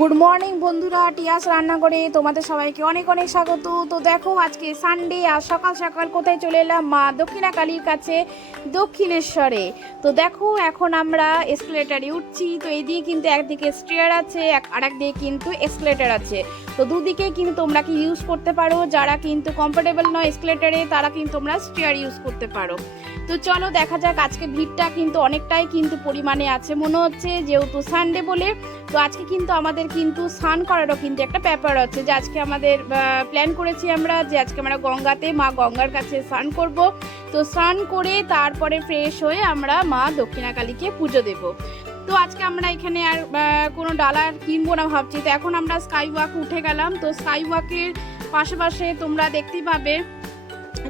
Good morning বন্ধুরা, টিয়াস রান্নাঘরে তোমাদের সবাইকে অনেক অনেক স্বাগত। তো দেখো আজকে সানডে আর সকাল সকাল কোথায় চলে এলাম, মা দক্ষিণা কালীর কাছে দক্ষিণেশ্বরে। তো দেখো এখন আমরা এসকেলেটারে উঠছি। তো এইদিকে কিন্তু একদিকে স্টেয়ার আছে আর একদিকে কিন্তু এসকেলেটার আছে। তো দুদিকে কিন্তু তোমরা কি ইউজ করতে পারো, যারা কিন্তু কমফোর্টেবল নয় এসকেলেটারে তারা কিন্তু তোমরা স্টেয়ার ইউজ করতে পারো। তো চলো দেখা যাক। আজকে ভিড়টা কিন্তু অনেকটাই কিন্তু পরিমাণে আছে মনে হচ্ছে, যেহেতু সানডে বলে। তো আজকে কিন্তু আমাদের কিন্তু স্নান করারও কিন্তু একটা ব্যাপার আছে, যে আজকে আমাদের প্ল্যান করেছি আমরা যে আজকে আমরা গঙ্গাতে মা গঙ্গার কাছে স্নান করব। তো স্নান করে তারপরে ফ্রেশ হয়ে আমরা মা দক্ষিণা কালীকে পুজো দেব। তো আজকে আমরা এখানে আর কোনো ডালা কিনবো না ভাবছি। তো এখন আমরা স্কাই ওয়াক উঠে গেলাম। তো স্কাই ওয়াকের পাশে তোমরা দেখতে পাবে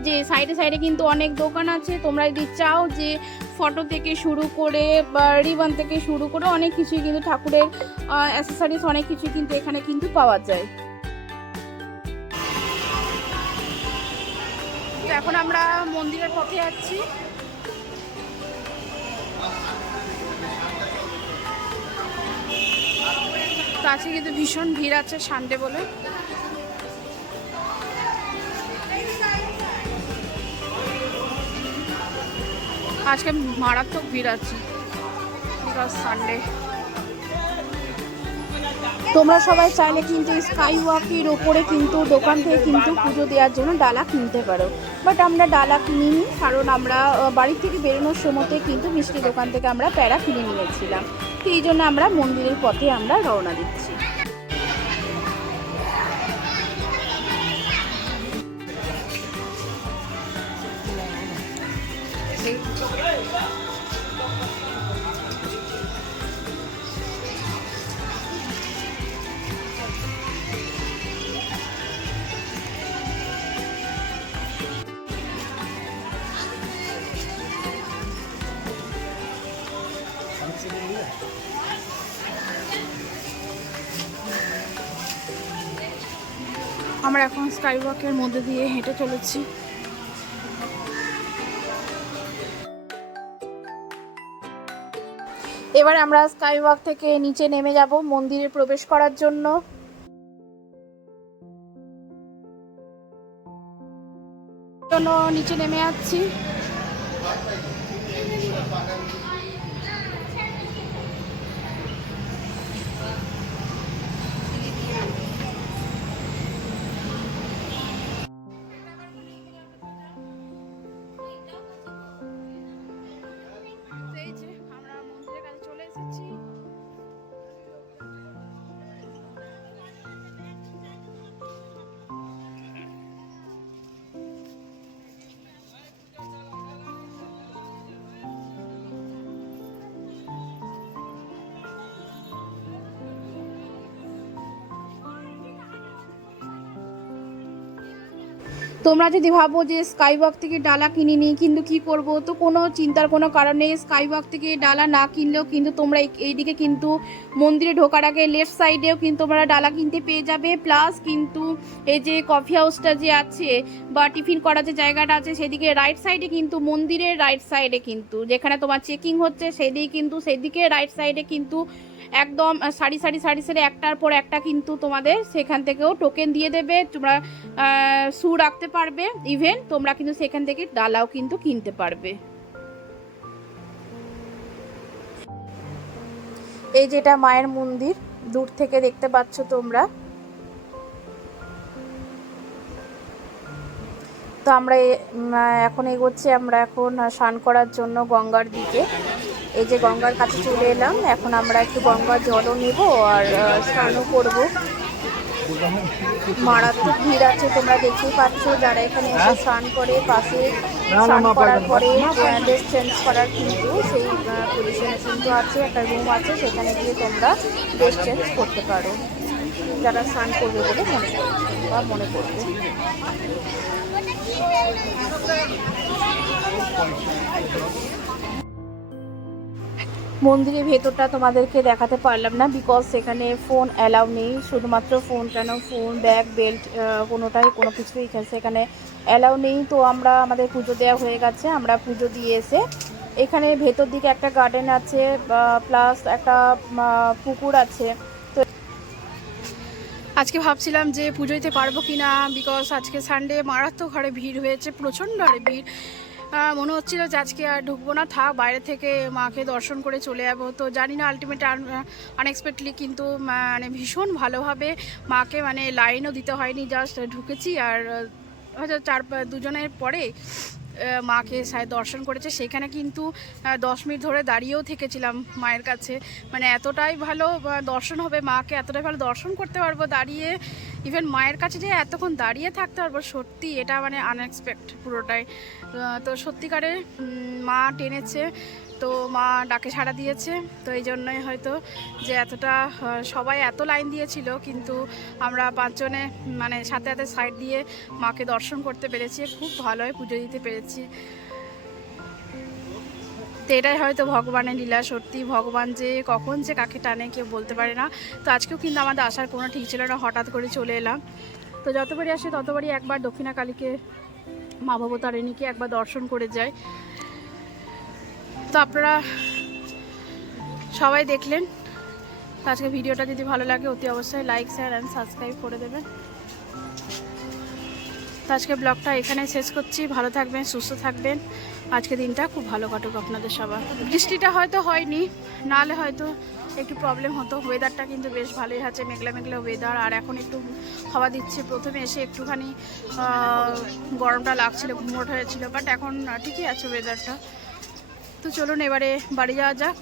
যে সাইডে সাইডে কিন্তু অনেক দোকান আছে। তোমরা যদি চাও যে ফটো থেকে শুরু করে বা রিবন থেকে শুরু করে অনেক কিছুই কিন্তু ঠাকুরের অ্যাসেসরিজ অনেক কিছু কিন্তু এখানে কিন্তু পাওয়া যায়। তো এখন আমরা মন্দিরের পথে যাচ্ছি। তো আজকে কিন্তু ভীষণ ভিড় আছে সানডে বলে। আজকে মারাত্মক ভিড় আছে বিকজ সানডে। তোমরা সবাই চাইলে কিন্তু স্কাই ওয়াকের ওপরে কিন্তু দোকান থেকে কিন্তু পুজো দেওয়ার জন্য ডালা কিনতে পারো, বাট আমরা ডালা কিনিনি, কারণ আমরা বাড়ি থেকে বেরোনোর সময়তে কিন্তু মিষ্টি দোকান থেকে আমরা প্যাড়া কিনে নিয়েছিলাম। তো এই জন্য আমরা মন্দিরের পথে আমরা রওনা দিচ্ছি। আমরা এখন স্কাই ওয়াকের মধ্যে দিয়ে হেঁটে চলেছি। এবার আমরা স্কাই ওয়াক থেকে নিচে নেমে যাব মন্দিরে প্রবেশ করার জন্য। নিচে নেমে যাচ্ছি। তোমরা যদি ভাবো যে স্কাই ওয়াক থেকে ডালা কিনিনি কিন্তু কি করব, তো কোনো চিন্তার কোনো কারণ নেই। স্কাই ওয়াক থেকে ডালা না কিনলেও কিন্তু তোমরা এইদিকে কিন্তু মন্দিরে ঢোকার আগে লেফট সাইডেও কিন্তু তোমরা ডালা কিনতে পেয়ে যাবে। প্লাস কিন্তু এই যে কফি হাউসটা যে আছে বা টিফিন করার যে জায়গাটা আছে সেদিকে রাইট সাইডে কিন্তু মন্দিরের রাইট সাইডে কিন্তু যেখানে তোমার চেকিং হচ্ছে সেদিকে রাইট সাইডে কিন্তু একদম সারি সারি একটার পর একটা কিন্তু তোমাদের সেখান থেকেও টোকেন দিয়ে দেবে। তোমরা শু রাখতে পারবে, ইভেন তোমরা কিন্তু সেখান থেকে ডালাও কিন্তু কিনতে পারবে। এই যেটা মায়ের মন্দির দূর থেকে দেখতে পাচ্ছ তোমরা। তো আমরা এখন এগোচ্ছি, আমরা এখন স্নান করার জন্য গঙ্গার দিকে। এই যে গঙ্গার কাছে চলে এলাম, এখন আমরা একটু গঙ্গার জলও নেব আর স্নানও করব। মারাত্মক ভিড় আছে, তোমরা দেখতেই পাচ্ছ। যারা এখানে এসে স্নান করে পাশে স্নান করার পরে ড্রেস চেঞ্জ করার কিন্তু সেই পজিশনে কিন্তু আছে, একটা রুম আছে, সেখানে গিয়ে তোমরা ড্রেস চেঞ্জ করতে পারো যারা স্নান করবে বলে মনে করবে। মন্দিরের ভেতরটা তোমাদেরকে দেখাতে পারলাম না, বিকজ সেখানে ফোন অ্যালাউ নেই। শুধুমাত্র ফোন ব্যাগ বেল্ট কোনো কিছুই সেখানে অ্যালাউ নেই। তো আমাদের পুজো দেওয়া হয়ে গেছে, আমরা পুজো দিয়ে এসে এখানে ভেতর দিকে একটা গার্ডেন আছে, প্লাস একটা পুকুর আছে। তো আজকে ভাবছিলাম যে পুজো দিতে পারবো কি না, বিকজ আজকে সানডে, মারাত্মক হারে ভিড় হয়েছে, প্রচণ্ড হারে ভিড়। মনে হচ্ছিল যে আজকে আর ঢুকবো না, থাক বাইরে থেকে মাকে দর্শন করে চলে যাবো। তো জানি না আলটিমেট আনএক্সপেক্টলি কিন্তু মানে ভীষণ ভালোভাবে মাকে মানে লাইনও দিতে হয়নি, জাস্ট ঢুকেছি আর হয়তো দুজনের পরে মাকে দর্শন করেছে। সেখানে কিন্তু 10 মিনিট ধরে দাঁড়িয়েও থেকেছিলাম মায়ের কাছে, মানে এতটাই ভালো দর্শন হবে, মাকে এতটাই ভালো দর্শন করতে পারবো দাঁড়িয়ে। ইভেন মায়ের কাছে যে এতক্ষণ দাঁড়িয়ে থাকতে পারবো, সত্যি এটা মানে আনএক্সপেক্ট পুরোটাই। তো সত্যিকারে মা টেনেছে, তো মা ডাকে সাড়া দিয়েছে। তো এই জন্যই হয়তো যে এতটা সবাই এত লাইন দিয়েছিল, কিন্তু আমরা 5 জনে মানে সাথে সাথে সাইড দিয়ে মাকে দর্শন করতে পেরেছি, খুব ভালোই পুজো দিতে পেরেছি। তো এটাই হয়তো ভগবানের লীলা, সত্যি ভগবান যে কখন যে কাকে টানে কেউ বলতে পারে না। তো আজকেও কিন্তু আমাদের আসার কোনো ঠিক ছিল না, হঠাৎ করে চলে এলাম। তো যতবারই আসি ততবারই একবার দক্ষিণাকালীকে, মা ভবতারিণীকে একবার দর্শন করে যায়। তো আপনারা সবাই দেখলেন। তো আজকে ভিডিওটা যদি ভালো লাগে অতি অবশ্যই লাইক, শেয়ার অ্যান্ড সাবস্ক্রাইব করে দেবেন। তো আজকে ব্লগটা এখানে শেষ করছি। ভালো থাকবেন, সুস্থ থাকবেন, আজকে দিনটা খুব ভালো কাটুক আপনাদের সবার। বৃষ্টিটা হয়তো হয়নি, নাহলে হয়তো একটু প্রবলেম হতো। ওয়েদারটা কিন্তু বেশ ভালোই আছে, মেঘলা মেঘলা ওয়েদার, আর এখন একটু হাওয়া দিচ্ছে। প্রথমে এসে একটুখানি গরমটা লাগছিল, ঘুমোট হয়েছিল, বাট এখন ঠিকই আছে ওয়েদারটা। তো চলুন এবারে বাড়ি যাওয়া যাক।